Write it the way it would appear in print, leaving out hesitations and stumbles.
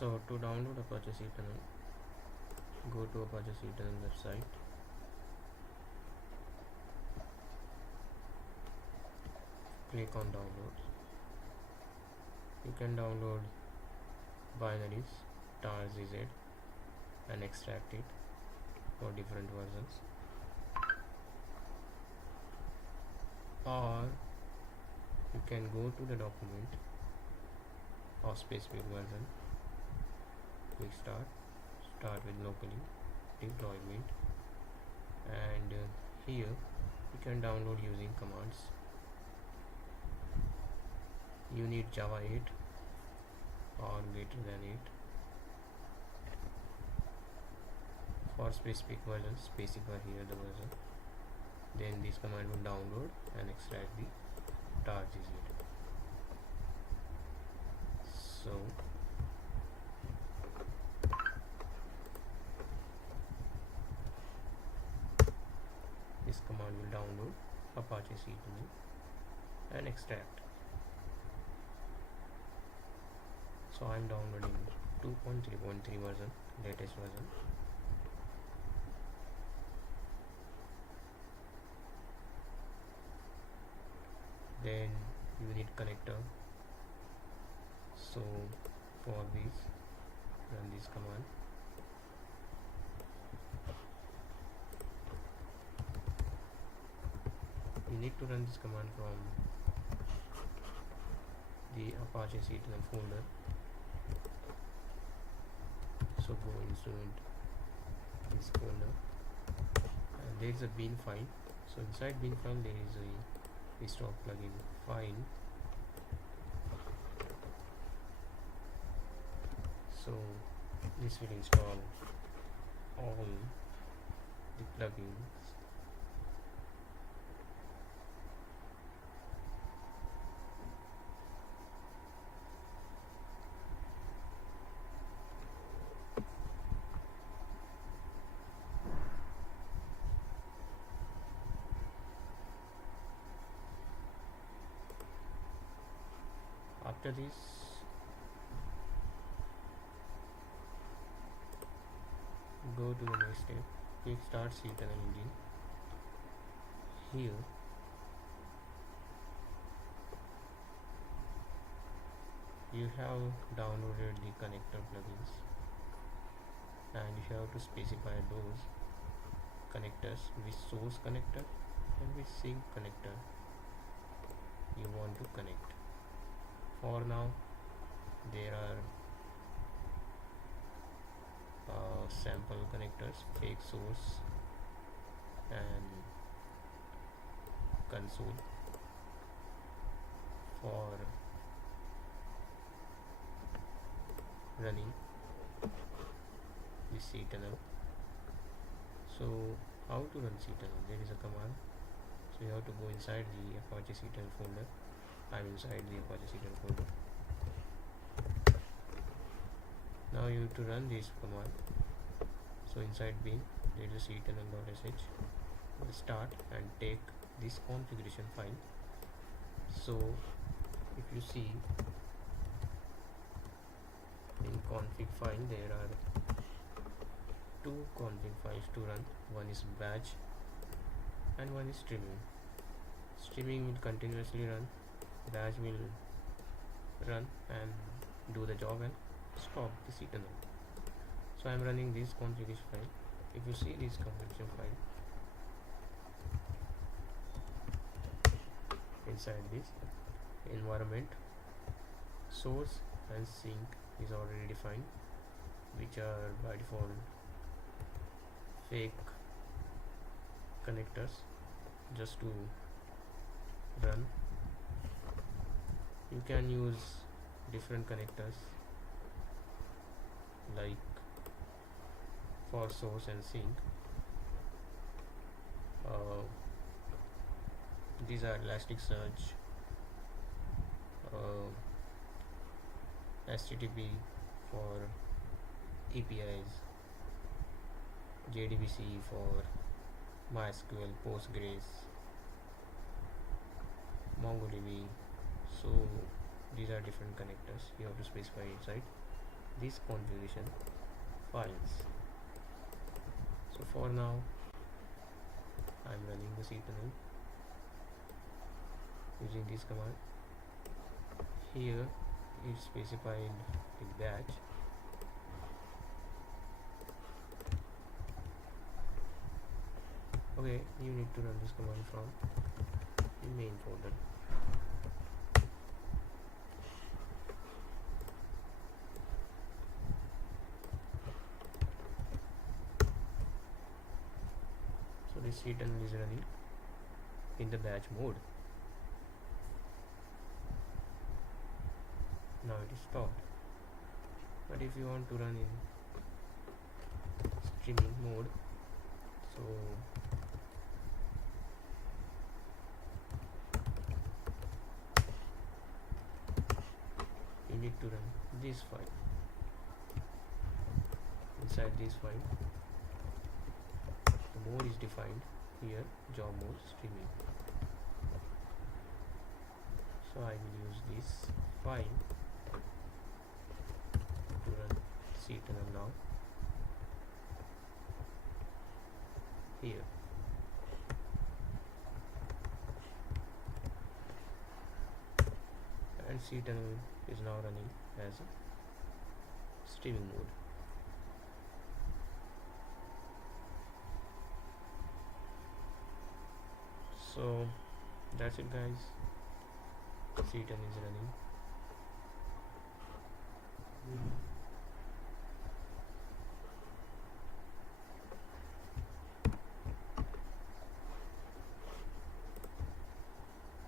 So to download Apache SeaTunnel, go to Apache SeaTunnel website. Click on downloads. You can download binaries tar.zz and extract it for different versions, or you can go to the document of specific version, click start with locally deployment, and here you can download using commands. You need Java 8 or greater than 8. For specific version, specify here the version. Then this command will download and extract the tar.zz. So this command will download Apache SeaTunnel and extract. So I am downloading 2.3.3 version, latest version. Then you need connector. So for this, run this command. You need to run this command from the Apache SeaTunnel folder. So go into this folder, and there is a bin file. So inside bin file there is a stock plugin file. So this will install all the plugins. After this, go to the next step, click start SeaTunnel engine. Here you have downloaded the connector plugins, and you have to specify those connectors, which source connector and which sync connector you want to connect. For now there are sample connectors, fake source and console for running the SeaTunnel. So how to run SeaTunnel? There is a command. So you have to go inside the Apache SeaTunnel folder. I'm inside the Apache SeaTunnel folder. Now you have to run this command. So inside bin there is a SeaTunnel.sh. Start and take this configuration file. So if you see in config file, there are two config files to run. One is batch and one is streaming. Streaming will continuously run, batch will run and do the job and stop the SeaTunnel. So I am running this configuration file. If you see this configuration file, inside this environment, source and sync is already defined, which are by default fake connectors just to run. You can use different connectors like for source and sync. These are Elasticsearch, HTTP for APIs, JDBC for MySQL, Postgres, MongoDB. So these are different connectors you have to specify inside this configuration files. So for now I'm running the SeaTunnel using this command. Here it's specified the batch. Okay, you need to run this command from the main folder. So this SeaTunnel is running in the batch mode. Now it is stopped. But if you want to run in streaming mode, so you need to run this file. Inside this file, the mode is defined here, job mode streaming. So I will use this file to run SeaTunnel now. Here and SeaTunnel is now running as a streaming mode. So that's it guys, SeaTunnel is running.